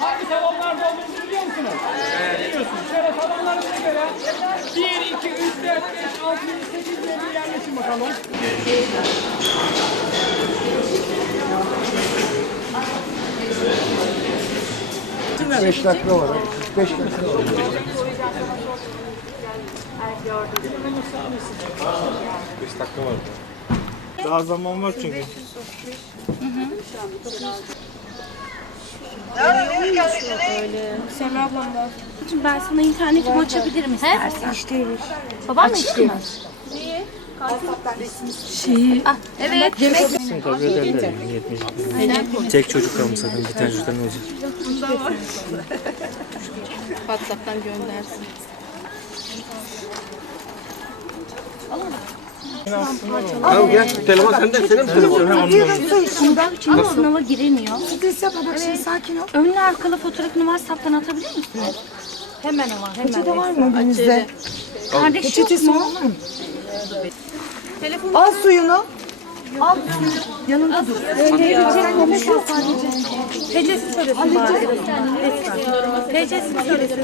Hangi salonlarda olduğunu biliyor musunuz? Evet. Biliyorsunuz. Şöyle salonlarınıza göre 1, 2, 3, 4, 5, 6, 7, 8 yerine yerleşin bakalım. Beş dakika var. 45 dakika var. Daha zaman var çünkü. Semra ablam da. Ben sana internetimi açabilirim istersen. İşteymiş. Babam mı işteymiş? Niye? Şey, ah, evet. Ederler. Yetmeyecek. Tek çocuk kalmış zaten. Bir tane çocuktan ne olacak? WhatsApp'tan göndersin. Tamam gel. Telefon sende. Senin mi telefon? Ama sınava giremiyor. Stres yapma bak şimdi sakin ol. Önlü arkalı fotoğrafını WhatsApp'tan atabilir misiniz? Hemen ama hemen. Peçete var mı elinizde? Kardeş yok Peçetesi mu? var mı? Al suyunu. Al suyu. Yanında dur. Sen konuşuyor sadece. Tecesi söylesin bari. Tecesi söylesin.